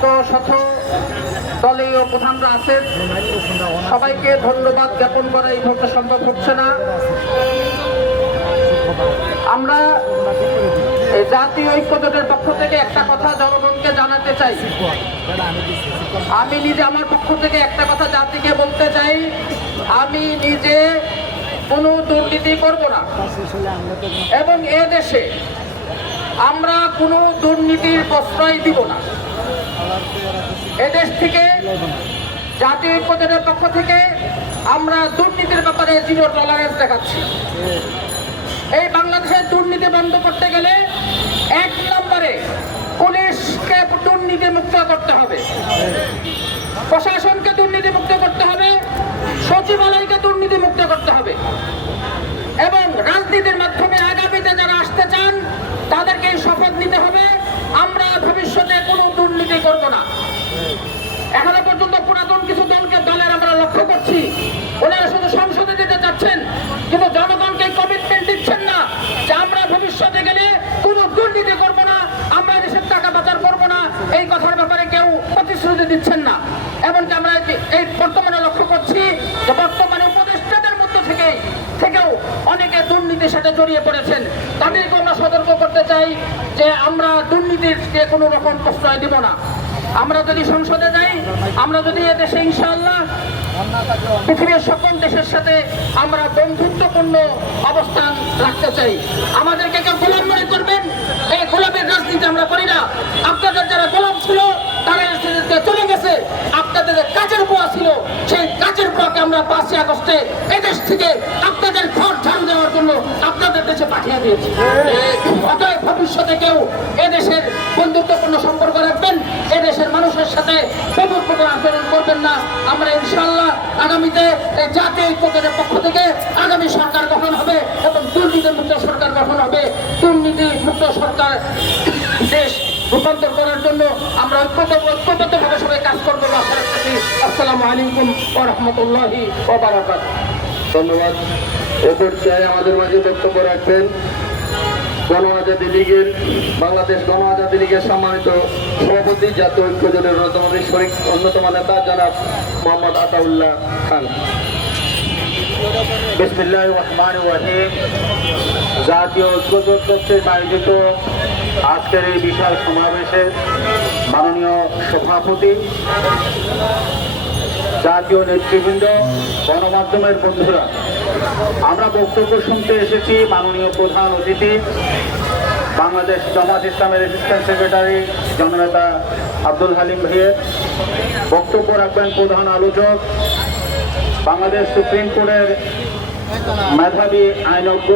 শত শত দলীয় প্রধানরা আছেন, সবাইকে ধন্যবাদ জ্ঞাপন করা এই মুহূর্তে সম্ভব হচ্ছে না। আমরা এই জাতীয় ঐক্যজোটের পক্ষ থেকে একটা কথা জনগণকে জানাতে চাই। আমি নিজে আমার পক্ষ থেকে একটা কথা জাতিকে বলতে চাই, আমি নিজে কোনো দুর্নীতি করব না এবং এ দেশে আমরা কোনো দুর্নীতির প্রশ্রয় দিব না। এদেশ থেকে জাতীয় ঐক্যজোটের পক্ষ থেকে আমরা দুর্নীতির ব্যাপারে জিরো টলারেন্স দেখাচ্ছি। এই বাংলাদেশের দুর্নীতি বন্ধ করতে গেলে 1 নম্বরে পুলিশকে দুর্নীতি মুক্ত করতে হবে, প্রশাসনকে দুর্নীতি মুক্ত করতে হবে, সচিবালয়কে দুর্নীতি মুক্ত করতে হবে এবং রাজনীতির মাধ্যমে আগামীতে যারা আসতে চান তাদেরকে শপথ নিতে হবে আমরা ভবিষ্যতে কোনো দুর্নীতি করব না। এখনো পর্যন্ত পুরাতন কিছু দলের আমরা লক্ষ্য করছি, ওনারা শুধু সংসদে যেতে চাচ্ছেন কিন্তু জনগণকে কমিটমেন্ট দিচ্ছেন না যে আমরা ভবিষ্যতে গেলে কোনো দুর্নীতি করব না, আমরা দেশের টাকা পাচার করব না। এই কথার ব্যাপারে কেউ প্রতিশ্রুতি দিচ্ছেন না। এমনকি আমরা এই বর্তমানে লক্ষ্য করছি যে বর্তমানে উপদেষ্টাদের মধ্যে থেকেও অনেকে দুর্নীতির সাথে জড়িয়ে পড়েছেন। তাদেরকে আমরা সতর্ক করতে চাই যে আমরা দুর্নীতিকে কোনো রকম প্রশ্রয় দিব না। আমরা যদি সংসদে যাই, আমরা যদি এদেশে ইনশাআল্লাহ পৃথিবীর সকল দেশের সাথে আমরা বন্ধুত্বপূর্ণ অবস্থান রাখতে চাই। আমাদেরকে কেউ গোলাম মনে করবেন, এই গোলামের রাজনীতি আমরা করি না। আপনাদের যারা গোলাম ছিল তারা চলে গেছে, আপনাদের কাজের বুয়া ছিল, সেই কাজের বুয়াকে আমরা 5 আগস্টে এদেশ থেকে আপনাদের ঘর ঝাড়ু দেওয়ার জন্য আপনাদের দেশে পাঠিয়ে দিয়েছি। অতএব ভবিষ্যতে কেউ এদেশের বন্ধুত্বপূর্ণ সম্পর্ক রাখবেন, এদেশের মানুষের সাথে বন্ধুত্বপূর্ণ আচরণ করবেন না। আমরা ইনশাআল্লাহ আগামীতে জাতীয় ঐক্যজোটের পক্ষ থেকে আগামী সরকার গঠন হবে এবং দুর্নীতি মুক্ত সরকার গঠন হবে। দুর্নীতি মুক্ত সরকার দেশ রূপান্তর করার জন্য আমরা ঐক্যবদ্ধভাবে সবাই কাজ করবো। আসসালামু আলাইকুম ওয়া রাহমাতুল্লাহি ওয়া বারাকাতুহু। ধন্যবাদ। এ পর্যায়ে আমাদের মাঝে বক্তব্য রাখবেন গণআজাদী লীগের বাংলাদেশ গণআজাদী লীগের সম্মানিত সভাপতি, জাতীয় ঐক্যজোটের অন্যতম নেতা জনাব মোহাম্মদ আতাউল্লাহ খান। বিসমিল্লাহির রহমানির রহিম। জাতীয় ঐক্যজোট কর্তৃক আয়োজিত আজকের এই বিশাল সমাবেশের মাননীয় সভাপতি, জাতীয় নেতৃবৃন্দ, গণমাধ্যমের বন্ধুরা, আমরা বক্তব্য শুনতে এসেছি মাননীয় প্রধান অতিথি বাংলাদেশ জামাত ইসলামের অ্যাসিস্ট্যান্ট সেক্রেটারি জননেতা আব্দুল হালিম ভাইয়ের। বক্তব্য রাখবেন প্রধান আলোচক বাংলাদেশ সুপ্রিম কোর্টের মেধাবী আইনজ্ঞ